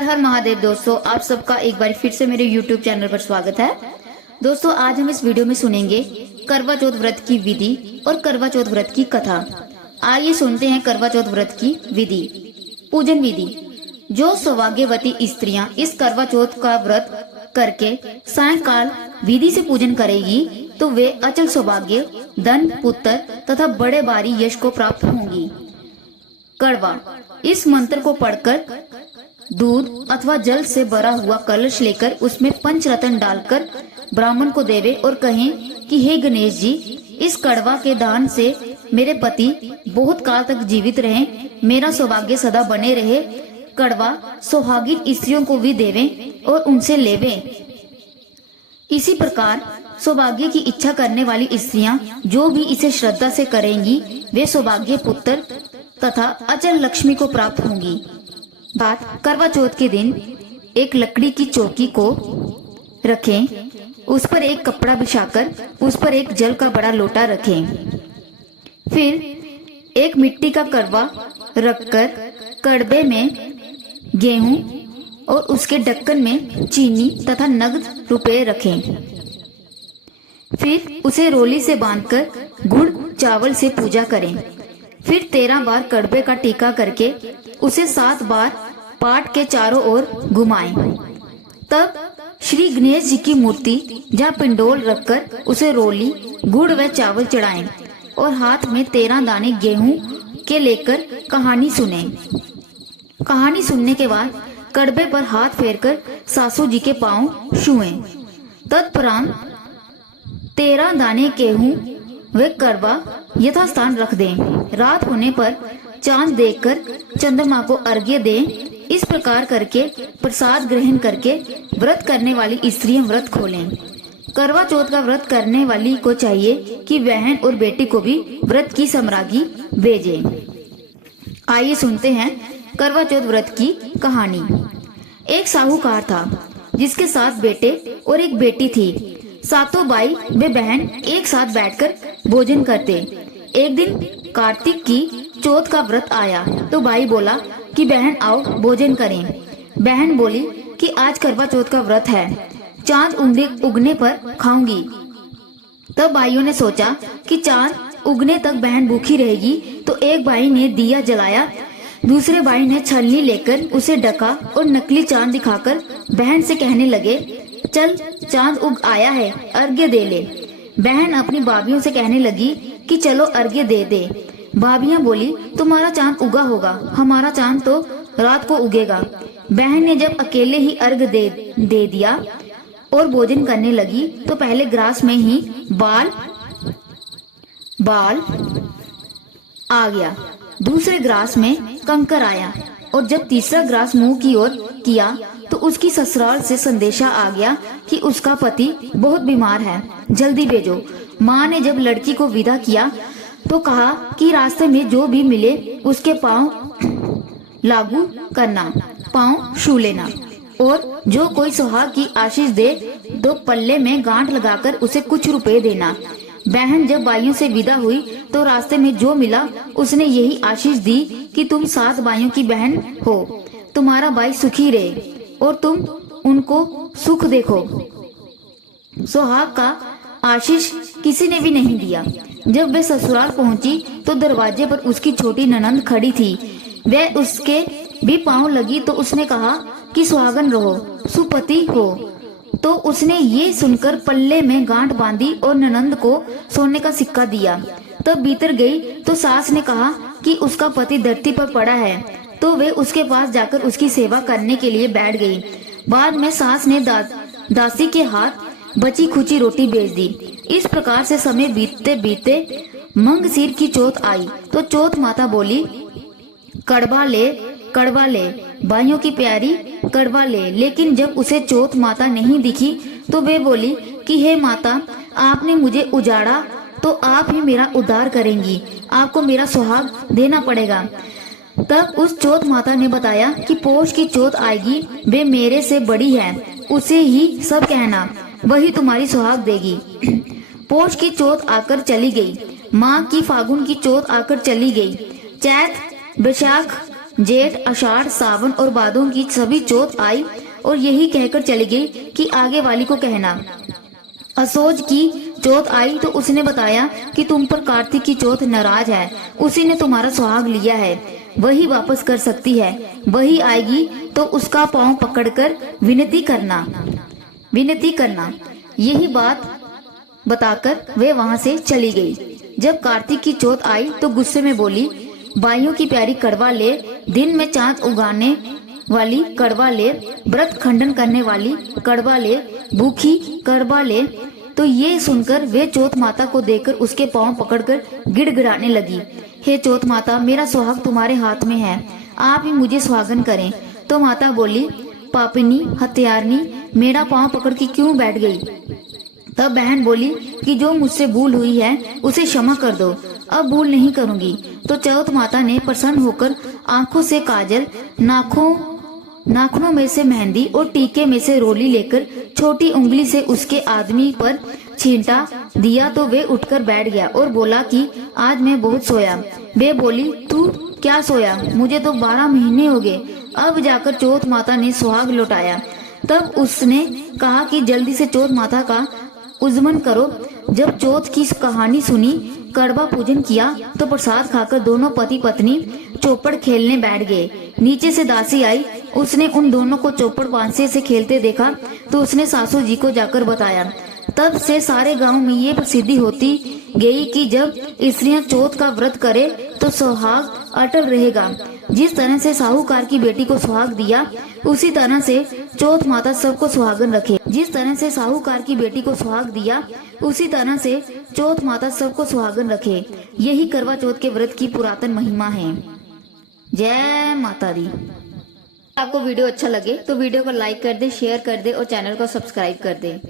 हर हर महादेव। दोस्तों, आप सबका एक बार फिर से मेरे YouTube चैनल पर स्वागत है। दोस्तों, आज हम इस वीडियो में सुनेंगे करवा चौथ व्रत की विधि और करवा चौथ व्रत की कथा। आइए सुनते हैं करवा चौथ व्रत की विधि। पूजन विधि। जो सौभाग्यवती स्त्रियां इस करवा चौथ का व्रत करके सायंकाल विधि से पूजन करेगी तो वे अचल सौभाग्य, धन, पुत्र तथा बड़े भारी यश को प्राप्त होंगी। कड़वा। इस मंत्र को पढ़कर दूध अथवा जल से भरा हुआ कलश लेकर उसमें पंचरत्न डालकर ब्राह्मण को देवे और कहें कि हे गणेश जी, इस कड़वा के दान से मेरे पति बहुत काल तक जीवित रहें, मेरा सौभाग्य सदा बने रहे। कड़वा सुहागिन स्त्रियों को भी देवें और उनसे लेवें। इसी प्रकार सौभाग्य की इच्छा करने वाली स्त्रियां जो भी इसे श्रद्धा से करेंगी वे सौभाग्य, पुत्र तथा अचल लक्ष्मी को प्राप्त होंगी। बात। करवा चौथ के दिन एक लकड़ी की चौकी को रखें, उस पर एक कपड़ा बिछाकर उस पर एक जल का बड़ा लोटा रखें। फिर एक मिट्टी का कड़वा रखकर कड़बे में गेहूं और उसके ढक्कन में चीनी तथा नगद रुपए रखें। फिर उसे रोली से बांधकर गुड़ चावल से पूजा करें। फिर 13 बार कड़बे का टीका करके उसे 7 बार पाट के चारों ओर घुमाएं। तब श्री गणेश जी की मूर्ति जहाँ पिंडोल रखकर उसे रोली, गुड़ व चावल चढ़ाएं और हाथ में 13 दाने गेहूं के लेकर कहानी सुने। कहानी सुनने के बाद कड़बे पर हाथ फेरकर सासू जी के पांव छुएं। तत्परांत 13 दाने गेहूं वे कड़वा यथास्थान रख दें। रात होने पर चांद देखकर चंद्रमा को अर्घ्य दें। इस प्रकार करके प्रसाद ग्रहण करके व्रत करने वाली स्त्रियां व्रत खोलें। करवा चौथ का व्रत करने वाली को चाहिए कि बहन और बेटी को भी व्रत की सामग्री भेजें। आइए सुनते हैं करवा चौथ व्रत की कहानी। एक साहूकार था जिसके 7 बेटे और एक बेटी थी। सातों भाई वे बहन एक साथ बैठकर भोजन करते। एक दिन कार्तिक की चौथ का व्रत आया तो भाई बोला कि बहन आओ भोजन करें। बहन बोली कि आज करवा चौथ का व्रत है, चांद उगने पर खाऊंगी। तब भाइयों ने सोचा कि चांद उगने तक बहन भूखी रहेगी, तो एक भाई ने दिया जलाया, दूसरे भाई ने छलनी लेकर उसे ढका और नकली चांद दिखाकर बहन से कहने लगे, चल चांद उग आया है, अर्घ्य दे ले। बहन अपनी भाभियों से कहने लगी कि चलो अर्घ्य दे दे। भाभियां बोली, तुम्हारा चांद उगा होगा, हमारा चांद तो रात को उगेगा। बहन ने जब अकेले ही अर्घ्य दे दिया और भोजन करने लगी तो पहले ग्रास में ही बाल आ गया, दूसरे ग्रास में कंकर आया और जब तीसरा ग्रास मुंह की ओर किया तो उसकी ससुराल से संदेशा आ गया कि उसका पति बहुत बीमार है, जल्दी भेजो। माँ ने जब लड़की को विदा किया तो कहा कि रास्ते में जो भी मिले उसके पांव लागू करना, पांव छू लेना और जो कोई सुहाग की आशीष दे तो पल्ले में गांठ लगाकर उसे कुछ रुपए देना। बहन जब भाइयों से विदा हुई तो रास्ते में जो मिला उसने यही आशीष दी कि तुम 7 भाइयों की बहन हो, तुम्हारा भाई सुखी रहे और तुम उनको सुख देखो। सुहाग का आशीष किसी ने भी नहीं दिया। जब वे ससुराल पहुंची तो दरवाजे पर उसकी छोटी ननंद खड़ी थी। वह उसके भी पांव लगी तो उसने कहा कि सुहागन रहो, सुपति हो। तो उसने ये सुनकर पल्ले में गांठ बांधी और ननंद को सोने का सिक्का दिया। तब भीतर गई तो सास ने कहा कि उसका पति धरती पर पड़ा है, तो वे उसके पास जाकर उसकी सेवा करने के लिए बैठ गई। बाद में सास ने दासी के हाथ बची खुची रोटी भेज दी। इस प्रकार से समय बीतते बीतते मंगसीर की चौथ आई तो चौथ माता बोली, कड़वा ले भाइयों की प्यारी, कड़वा ले। लेकिन जब उसे चौथ माता नहीं दिखी तो वे बोली कि हे माता, आपने मुझे उजाड़ा तो आप ही मेरा उद्धार करेंगी, आपको मेरा सुहाग देना पड़ेगा। तब उस चौथ माता ने बताया कि पोष की चौथ आएगी, वे मेरे से बड़ी है, उसे ही सब कहना, वही तुम्हारी सुहाग देगी। पोष की चौथ आकर चली गई, माँ की फागुन की चौथ आकर चली गई, चैत, बैसाख, जेठ, आषाढ़, सावन और भादों की सभी चौथ आई और यही कहकर चली गई कि आगे वाली को कहना। असोज की चौथ आई तो उसने बताया कि तुम पर कार्तिक की चौथ नाराज है, उसी ने तुम्हारा सुहाग लिया है, वही वापस कर सकती है, वही आएगी तो उसका पांव पकड़कर विनती करना। यही बात बताकर वे वहां से चली गई। जब कार्तिक की चौथ आई तो गुस्से में बोली, बाइयों की प्यारी कड़वा ले, दिन में चांद उगाने वाली कड़वा ले, व्रत खंडन करने वाली कड़वा ले, भूखी कड़वा ले। तो ये सुनकर वे चौथ माता को देखकर उसके पांव पकड़कर गिड़गिड़ाने लगी। हे चौथ माता, मेरा सुहाग तुम्हारे हाथ में है, आप ही मुझे सुहागन करें। तो माता बोली, पापिनी हत्यारनी, मेरा पांव पकड़ के क्यों बैठ गई? तब बहन बोली कि जो मुझसे भूल हुई है उसे क्षमा कर दो, अब भूल नहीं करूंगी। तो चौथ माता ने प्रसन्न होकर आंखों से काजल, नाखूनों में से मेहंदी और टीके में से रोली लेकर छोटी उंगली से उसके आदमी पर छींटा दिया तो वे उठकर बैठ गया और बोला कि आज मैं बहुत सोया। वे बोली, तू क्या सोया? मुझे तो 12 महीने हो गए। अब जाकर चौथ माता ने सुहाग लौटाया। तब उसने कहा कि जल्दी से चौथ माता का उज्जमन करो। जब चौथ की कहानी सुनी, कड़वा पूजन किया तो प्रसाद खाकर दोनों पति पत्नी चौपड़ खेलने बैठ गए। नीचे से दासी आई, उसने उन दोनों को चौपड़ पांसे से खेलते देखा तो उसने सासू जी को जाकर बताया। तब से सारे गांव में ये प्रसिद्धि होती गई कि जब स्त्रियां चौथ का व्रत करे तो सुहाग अटल रहेगा। जिस तरह से साहूकार की बेटी को सुहाग दिया, उसी तरह से चौथ माता सबको सुहागन रखे। जिस तरह से साहूकार की बेटी को सुहाग दिया, उसी तरह से चौथ माता सबको सुहागन रखे। यही करवा चौथ के व्रत की पुरातन महिमा है। जय माता दी। आपको वीडियो अच्छा लगे तो वीडियो को लाइक कर दे, शेयर कर दे और चैनल को सब्सक्राइब कर दे।